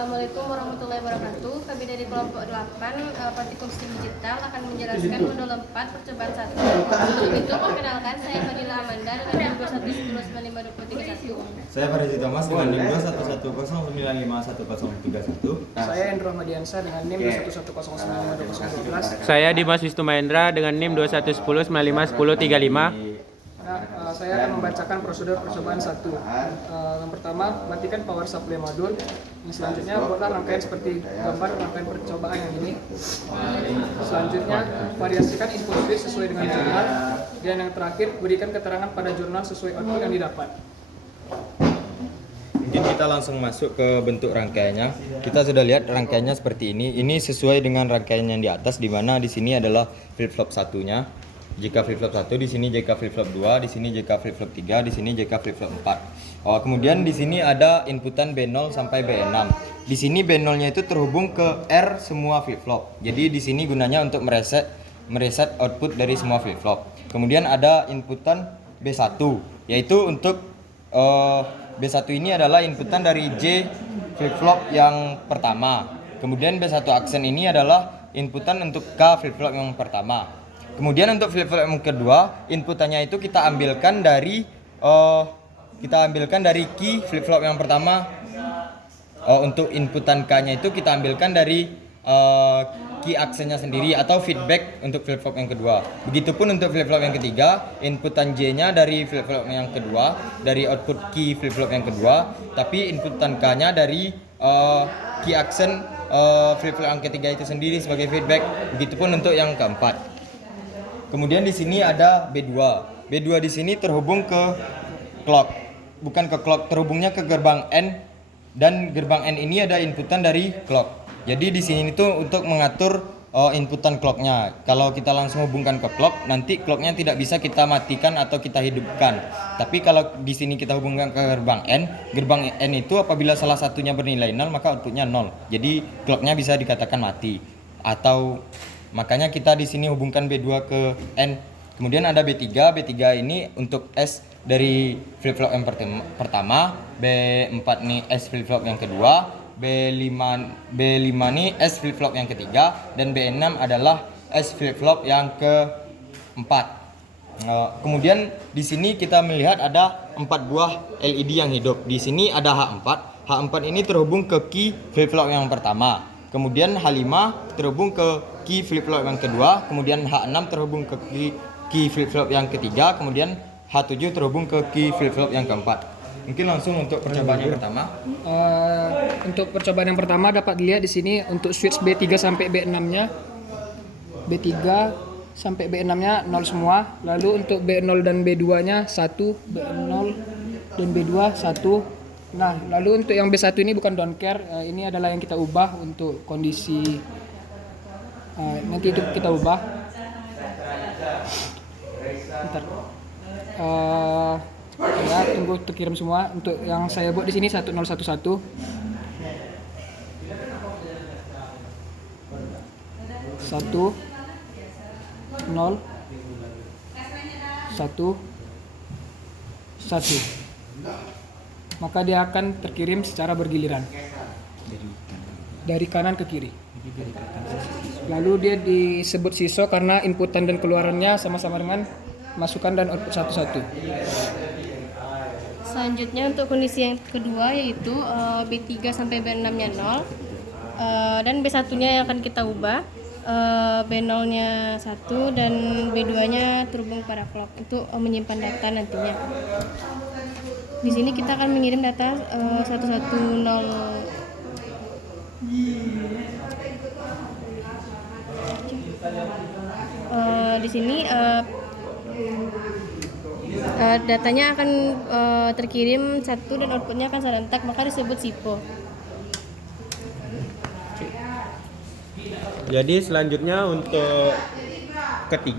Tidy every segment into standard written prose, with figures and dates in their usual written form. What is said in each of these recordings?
Assalamualaikum warahmatullahi wabarakatuh. Kami dari kelompok 8 Partikulsi Digital akan menjelaskan modul 4 percobaan 1. Untuk itu perkenalkan, saya Fadila Amanda dengan NIM 2110952331. Saya Farizi Thomas dengan NIM 2110951031. Saya Endro Ahmadiansyah dengan NIM 2110952012. Saya Dimas Wisnu Mahendra dengan NIM 2110951035. Saya akan membacakan prosedur percobaan 1. Yang pertama, matikan power supply modul. Yang selanjutnya, buatlah rangkaian seperti gambar rangkaian percobaan yang ini. Selanjutnya, variasikan input bit sesuai dengan jurnal. Dan yang terakhir, berikan keterangan pada jurnal sesuai output yang didapat. Mungkin kita langsung masuk ke bentuk rangkaiannya. Kita sudah lihat rangkaiannya seperti ini. Ini sesuai dengan rangkaian yang di atas, di mana di sini adalah flip-flop satunya. JK flip-flop 1, di sini JK flip-flop 2, di sini JK flip-flop 3, di sini JK flip-flop 4. Kemudian di sini ada inputan B0 sampai B6. Di sini B0-nya itu terhubung ke R semua flip-flop. Jadi di sini gunanya untuk mereset output dari semua flip-flop. Kemudian ada inputan B1, yaitu untuk B1 ini adalah inputan dari J flip-flop yang pertama. Kemudian B1 aksen ini adalah inputan untuk K flip-flop yang pertama. Kemudian untuk flip-flop yang kedua, inputannya itu kita ambilkan dari key flip-flop yang pertama. Untuk inputan K-nya itu kita ambilkan dari key aksennya sendiri atau feedback untuk flip-flop yang kedua. Begitupun untuk flip-flop yang ketiga, inputan J-nya dari flip-flop yang kedua, dari output key flip-flop yang kedua, tapi inputan K-nya dari key aksen flip-flop yang ketiga itu sendiri sebagai feedback. Begitupun untuk yang keempat. Kemudian di sini ada B2. B2 di sini terhubung ke clock. Bukan ke clock, terhubungnya ke gerbang N, dan gerbang N ini ada inputan dari clock. Jadi di sini itu untuk mengatur inputan clocknya. Kalau kita langsung hubungkan ke clock, nanti clocknya tidak bisa kita matikan atau kita hidupkan. Tapi kalau di sini kita hubungkan ke gerbang N itu apabila salah satunya bernilai 0, maka outputnya 0. Jadi clocknya bisa dikatakan mati. Atau makanya kita di sini hubungkan B2 ke N. Kemudian ada B3. B3 ini untuk S dari flip-flop yang pertama, B4 nih S flip-flop yang kedua, B5 nih S flip-flop yang ketiga, dan B6 adalah S flip-flop yang keempat. Kemudian di sini kita melihat ada 4 buah LED yang hidup. Di sini ada H4. H4 ini terhubung ke key flip-flop yang pertama. Kemudian H5 terhubung ke key flip-flop yang kedua, kemudian H6 terhubung ke key flip-flop yang ketiga, kemudian H7 terhubung ke key flip-flop yang keempat. Mungkin langsung untuk percobaan yang pertama. Untuk percobaan yang pertama dapat dilihat di sini untuk switch B3 sampai B6-nya. B3 sampai B6-nya 0 semua. Lalu untuk B0 dan B2-nya 1, B0 dan B2 1. Nah, lalu untuk yang B1 ini bukan don't care, ini adalah yang kita ubah untuk kondisi nanti itu kita ubah. Bentar. Ya, tunggu terkirim semua. Untuk yang saya buat di sini 1011. 1 0 1 1. Maka dia akan terkirim secara bergiliran dari kanan ke kiri. Lalu dia disebut SISO karena inputan dan keluarannya sama-sama dengan masukan dan output satu-satu. Selanjutnya untuk kondisi yang kedua yaitu B3 sampai B6-nya 0 dan B1-nya yang akan kita ubah. B0-nya 1 dan B2-nya terhubung pada clock untuk menyimpan data nantinya. Di sini kita akan mengirim data 110. Di sini datanya akan terkirim 1 dan outputnya akan serentak, maka disebut SIPO. Jadi selanjutnya untuk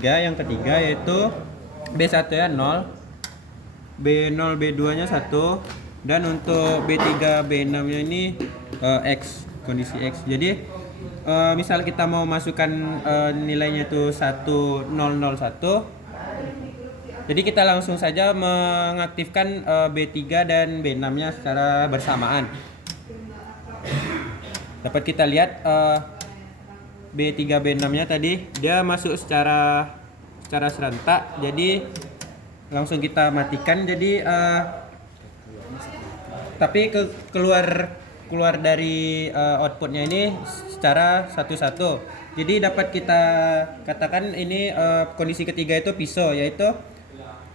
yang ketiga yaitu B1 ya 0, B0 B2 nya 1, dan untuk B3 B6 nya ini X, kondisi X. Jadi misal kita mau masukkan nilainya itu 1001, jadi kita langsung saja mengaktifkan B3 dan B6 nya secara bersamaan. dapat kita lihat B3 B6-nya tadi dia masuk secara serentak. Jadi langsung kita matikan. Jadi tapi keluar dari outputnya ini secara satu-satu. Jadi dapat kita katakan ini kondisi ketiga itu pisau, yaitu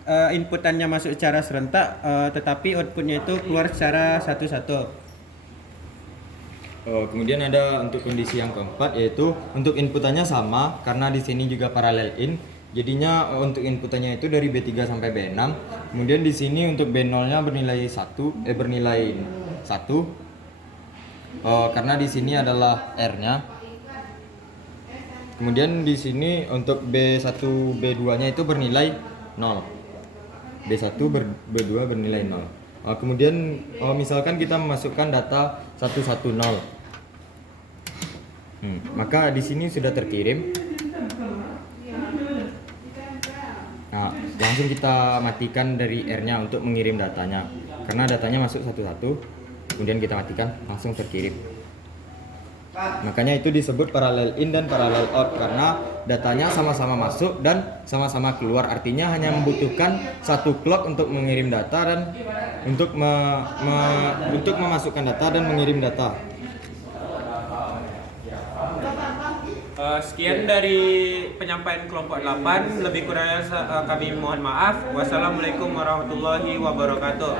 inputannya masuk secara serentak, tetapi outputnya itu keluar secara satu-satu. Kemudian ada untuk kondisi yang keempat, yaitu untuk inputannya sama karena di sini juga paralel in. Jadinya untuk inputannya itu dari B3 sampai B6. Kemudian di sini untuk B0-nya bernilai 1 karena di sini adalah R-nya. Kemudian di sini untuk B1 B2-nya itu bernilai 0. B1 B2 bernilai 0. Kemudian misalkan kita memasukkan data 110. Maka di sini sudah terkirim. Nah, langsung kita matikan dari R-nya untuk mengirim datanya. Karena datanya masuk satu-satu, kemudian kita matikan, langsung terkirim. Makanya itu disebut paralel in dan paralel out karena datanya sama-sama masuk dan sama-sama keluar. Artinya hanya membutuhkan satu clock untuk mengirim data dan untuk memasukkan data dan mengirim data. Sekian dari penyampaian kelompok 8. Lebih kurangnya kami mohon maaf. Wassalamualaikum warahmatullahi wabarakatuh.